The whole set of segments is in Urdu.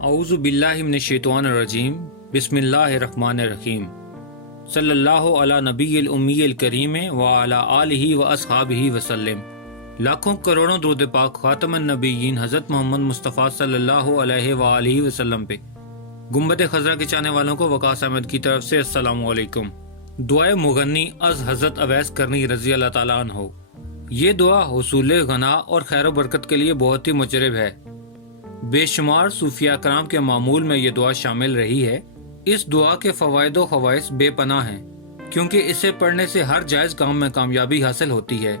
اعوذ باللہ من الشیطان الرجیم بسم اللہ الرحمن الرحیم صلی اللہ علی نبی الامی الکریم وعلی آلہ و اصحابہ وسلم۔ لاکھوں کروڑوں درود پاک خاتم النبیین حضرت محمد مصطفیٰ صلی اللہ علیہ وآلہ وسلم پہ۔ گنبد خضرا کے چاہنے والوں کو وقاص احمد کی طرف سے السلام علیکم۔ دعائے مغنی از حضرت اویس کرنی رضی اللہ تعالیٰ عنہ۔ یہ دعا حصول غنا اور خیر و برکت کے لیے بہت ہی مجرب ہے۔ بے شمار صوفیاء کرام کے معمول میں یہ دعا شامل رہی ہے۔ اس دعا کے فوائد و خواص بے پناہ ہیں، کیونکہ اسے پڑھنے سے ہر جائز کام میں کامیابی حاصل ہوتی ہے،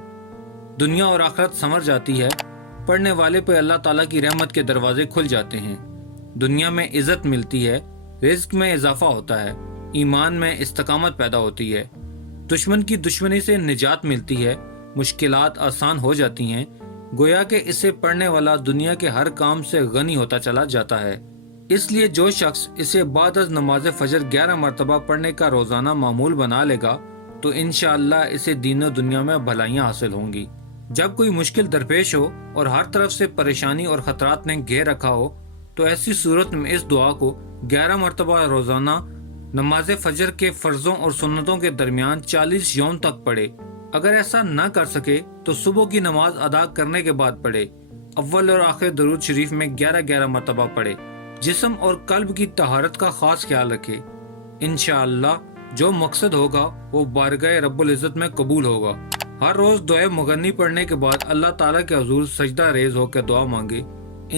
دنیا اور آخرت سنور جاتی ہے، پڑھنے والے پہ اللہ تعالیٰ کی رحمت کے دروازے کھل جاتے ہیں، دنیا میں عزت ملتی ہے، رزق میں اضافہ ہوتا ہے، ایمان میں استقامت پیدا ہوتی ہے، دشمن کی دشمنی سے نجات ملتی ہے، مشکلات آسان ہو جاتی ہیں، گویا کہ اسے پڑھنے والا دنیا کے ہر کام سے غنی ہوتا چلا جاتا ہے۔ اس لیے جو شخص اسے بعد از نماز فجر 11 مرتبہ پڑھنے کا روزانہ معمول بنا لے گا تو انشاءاللہ اسے دین و دنیا میں بھلائیاں حاصل ہوں گی۔ جب کوئی مشکل درپیش ہو اور ہر طرف سے پریشانی اور خطرات نے گھیر رکھا ہو تو ایسی صورت میں اس دعا کو 11 مرتبہ روزانہ نماز فجر کے فرضوں اور سنتوں کے درمیان 40 یوم تک پڑھے۔ اگر ایسا نہ کر سکے تو صبح کی نماز ادا کرنے کے بعد پڑھے۔ اول اور آخر درود شریف میں 11 مرتبہ پڑھے۔ جسم اور قلب کی طہارت کا خاص خیال رکھے۔ انشاءاللہ جو مقصد ہوگا وہ بارگاہ رب العزت میں قبول ہوگا۔ ہر روز دعائے مغنی پڑھنے کے بعد اللہ تعالیٰ کے حضور سجدہ ریز ہو کے دعا مانگے،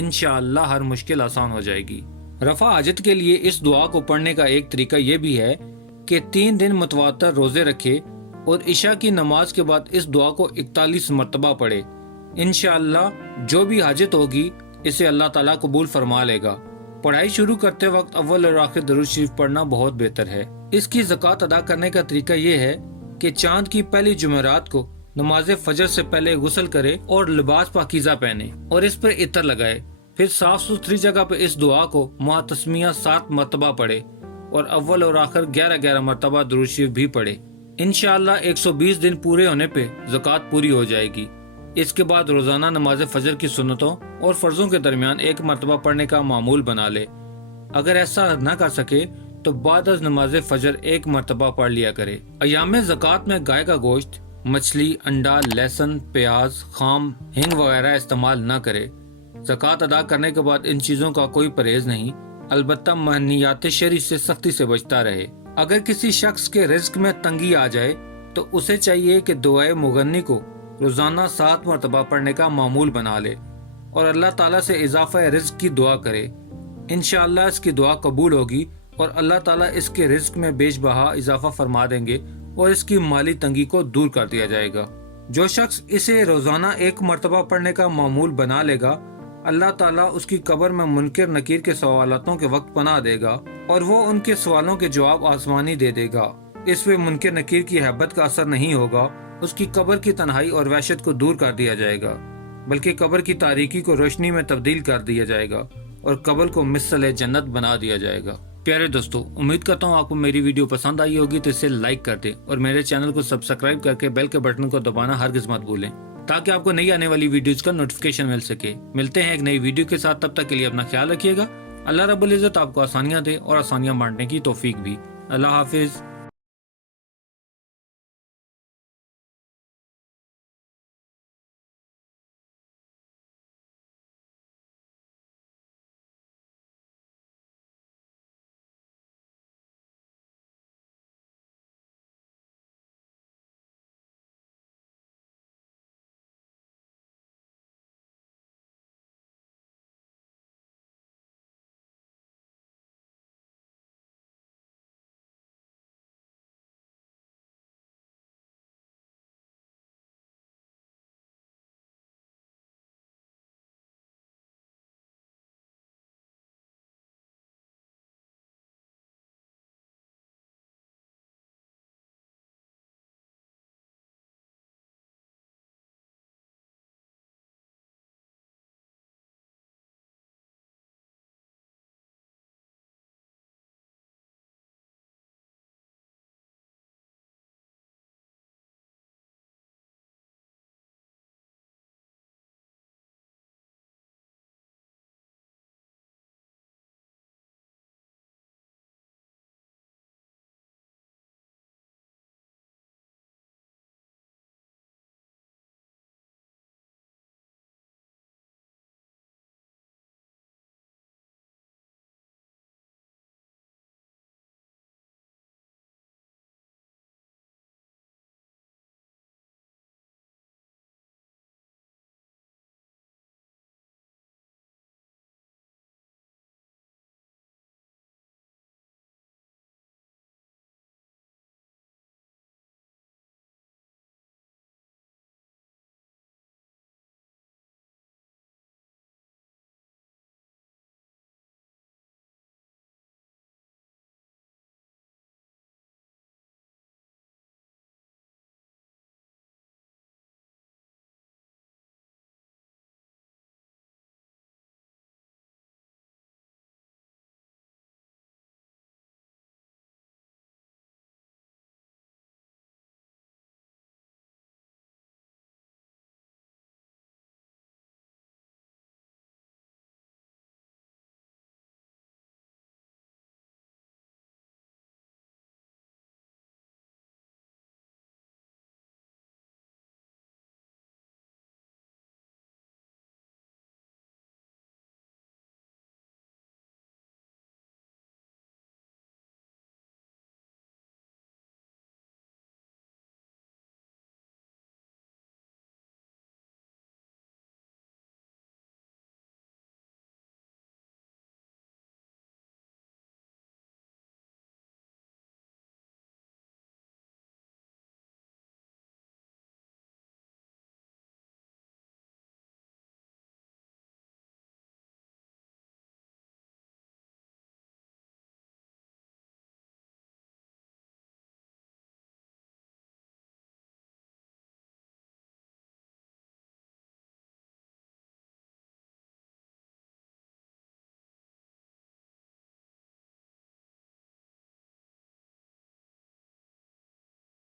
انشاءاللہ ہر مشکل آسان ہو جائے گی۔ رفع حاجت کے لیے اس دعا کو پڑھنے کا ایک طریقہ یہ بھی ہے کہ 3 دن متواتر روزے رکھے اور عشاء کی نماز کے بعد اس دعا کو 41 مرتبہ پڑھے۔ انشاءاللہ جو بھی حاجت ہوگی اسے اللہ تعالیٰ قبول فرما لے گا۔ پڑھائی شروع کرتے وقت اول اور آخر درود شریف پڑھنا بہت بہتر ہے۔ اس کی زکوٰۃ ادا کرنے کا طریقہ یہ ہے کہ چاند کی پہلی جمعرات کو نماز فجر سے پہلے غسل کرے اور لباس پاکیزہ پہنے اور اس پر عطر لگائے، پھر صاف ستھری جگہ پہ اس دعا کو مع تسمیہ 7 مرتبہ پڑھے اور اول اور آخر 11 مرتبہ درود شریف بھی پڑھے۔ انشاءاللہ 120 دن پورے ہونے پہ زکوٰۃ پوری ہو جائے گی۔ اس کے بعد روزانہ نماز فجر کی سنتوں اور فرضوں کے درمیان 1 مرتبہ پڑھنے کا معمول بنا لے۔ اگر ایسا نہ کر سکے تو بعد از نماز فجر 1 مرتبہ پڑھ لیا کرے۔ ایام زکوٰۃ میں گائے کا گوشت، مچھلی، انڈا، لہسن، پیاز، خام، ہینگ وغیرہ استعمال نہ کرے۔ زکوٰۃ ادا کرنے کے بعد ان چیزوں کا کوئی پرہیز نہیں، البتہ منہیات شرعی سے سختی سے بچتا رہے۔ اگر کسی شخص کے رزق میں تنگی آ جائے تو اسے چاہیے کہ دعائے مغنی کو روزانہ 7 مرتبہ پڑھنے کا معمول بنا لے اور اللہ تعالیٰ سے اضافہ رزق کی دعا کرے۔ انشاءاللہ اس کی دعا قبول ہوگی اور اللہ تعالیٰ اس کے رزق میں بیش بہا اضافہ فرما دیں گے اور اس کی مالی تنگی کو دور کر دیا جائے گا۔ جو شخص اسے روزانہ 1 مرتبہ پڑھنے کا معمول بنا لے گا، اللہ تعالیٰ اس کی قبر میں منکر نکیر کے سوالاتوں کے وقت پناہ دے گا اور وہ ان کے سوالوں کے جواب آسمانی دے دے گا۔ اس پہ منکر نکیر کی حیبت کا اثر نہیں ہوگا، اس کی قبر کی تنہائی اور وحشت کو دور کر دیا جائے گا، بلکہ قبر کی تاریکی کو روشنی میں تبدیل کر دیا جائے گا اور قبر کو مثل جنت بنا دیا جائے گا۔ پیارے دوستو، امید کرتا ہوں آپ کو میری ویڈیو پسند آئی ہوگی تو اسے لائک کر دیں اور میرے چینل کو سبسکرائب کر کے بیل کے بٹن کو دبانا ہرگز مت بھولیں تاکہ آپ کو نئی آنے والی ویڈیوز کا نوٹیفیکیشن مل سکے۔ ملتے ہیں ایک نئی ویڈیو کے ساتھ، تب تک کے لیے اپنا خیال رکھیے گا۔ اللہ رب العزت آپ کو آسانیاں دے اور آسانیاں بانٹنے کی توفیق بھی۔ اللہ حافظ۔